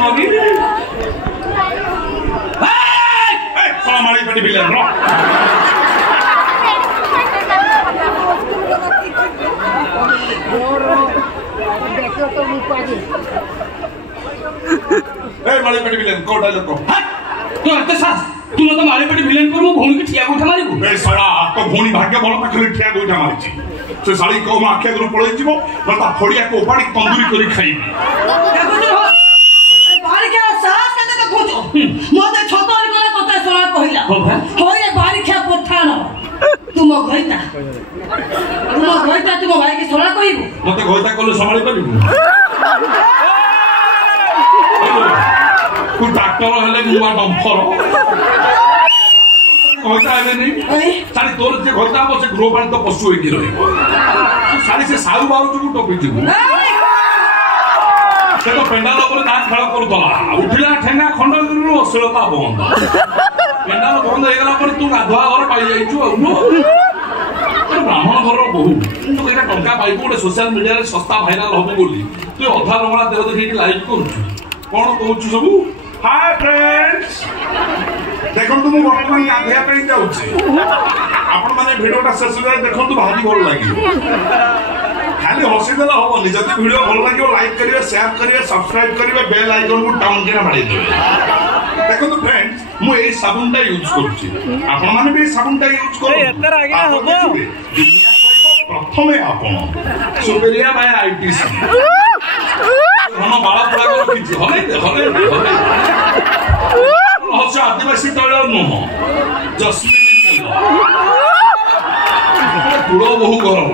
सतरी मारी पटी बिल मारी पटी बिल कोटा लोक तू एते सास तू मत मारी पटी विलेन कर मो भौणी के ठिया गोठा मारिबू ए साला तो भौणी भाग्य बल पाखरे ठिया गोठा मारिची से साली को मा आखे गुरु पळै जीवो बता फोडिया को उपाडी तंदूरी करी खाई बारी के सास कते देखुचो मते छतर गला कते सोना कहिला होय बारी खे पठाण तुम घइता तुम भाई के सोना कहिबू मते घइता कोले संभाळी पारिबू तू डॉक्टर हेले मुआ डंफर घइता हेले नहीं साली तोर जे घइता हो से ग्रोबाल तो पशु होई की रहइबो साली से साउ बाउ जो टोपी जीवू से तो पेंडाल ऊपर ना खेल करूला उठिला ठेंगा खंड गुरु अश्लीलता बंद पेंडाल बंद हो गला पर तू गाधुआ घर पाई जाइछु ब्राह्मण घर बहु तू एटा टंका पाइबो गोटे सोशल मीडिया रे सस्ता भाइराल होबो बोली तू अधा रंगला देह देखि लाइव करूछु कोन कहूछु सबु हाय फ्रेंड्स देखो तुम वर्तमान गाधिया पे जाउछि आपण माने वीडियोटा शेष हो देखो तू भारी भल लागि खाली हसी देला होबनी जति वीडियो भल लागियो लाइक करिवे शेयर करिवे सब्सक्राइब करिवे बेल आइकन को डाउन केना मारि देबे देखो तो फ्रेंड्स मु ए साबुनटा यूज करूछि आपण माने भी साबुनटा यूज करो एतर आगे होबो दुनिया कहबो प्रथमे आपण सुपेरिया बाय आईटीसी हम बाला पड़ा को किछि हले अच्छा आदिवासी तळ नुह जस्मिन तुलो बहु गरम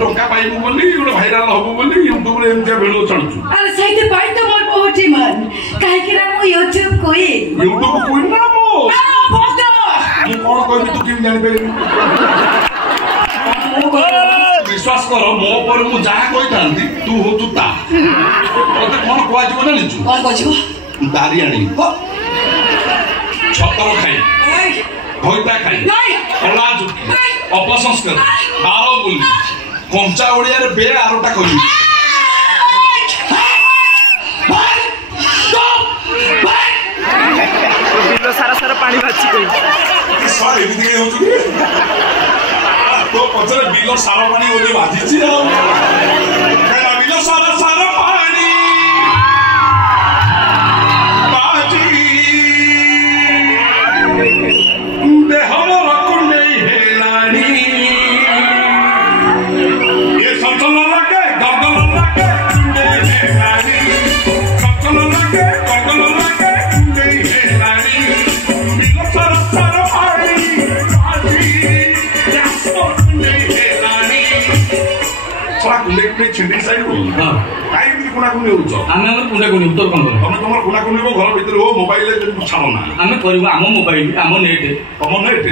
टंका पाइबु बोली गोटे भाइराल हबु बोली यूट्यूब रे एमते भिडियो चलछु अरे सही पाइ त मोर बहुत मन काहे कि ना मो यूट्यूब कोई ना मो बस मु कोन कहबी तू किम जानि पेली विश्वास कर मो पर मु जा कोइ थांती तू हो तू ता ओते कोन कोआ जीव ना निचु कोन कोजिबो दारियाणी छतर खाई भइता खाई कला जुटी अपसंस्कार बारो बोली कंचा ओडिया रे बे आरोटा कहि बिलो सारा सारा पानी भाची कहि सर एमिति के होछु तो पछरे बिलो सारा पानी ओले भाजी छी बिलो सारा सारा पानी भाजी देहर रकुंडे हेलानी ये संतल लागे गगल लागे कुंडे हेलानी संतल लागे गगल लागे कुंडे हेलानी बिलो सारा सारा पानी भाजी कुंडे हेलानी सारा कुंडे छिंडी साइड हां काई भी कुना कुनी होछ आमे कुंडे कुनी उत्तर कोन तमे तमर कुना कुनी हो घर भीतर हो मोबाइल ले छाड़ो ना आमे करबो आम मोबाइल आम नेट तम नेट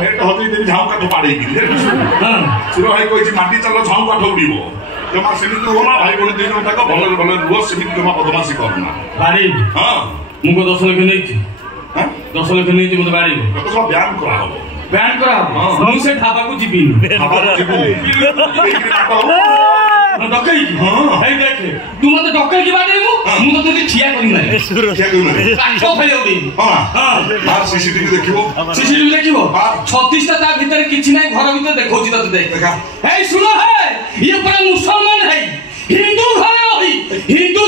नेट होती देबी झाऊ काठ पाड़े की हां सुरो भाई कोइ माटी चलो झाऊ काठ उड़ीबो जमा सेमित होला भाई बोले दिन तक भले भले रुह सेमित जमा बदमाशी करना बाड़ी हां मुको 10 लाख नै छी हां 10 लाख नै छी मते बाड़ी तो सब बयान करा हो बैन करा मु से ठाबा को जीबी डकई हां हे देख तू मते डकई की बात मु तो तते ठिया करी ना ठिया करी ना काठो फैले उडी हां हां बार सीसीटीवी देखिबो 36 ता भीतर किछि नै घर भीतर देखौची तते देख हे सुनो हे ये पर मुसलमान है हिंदू घर होई हिंदू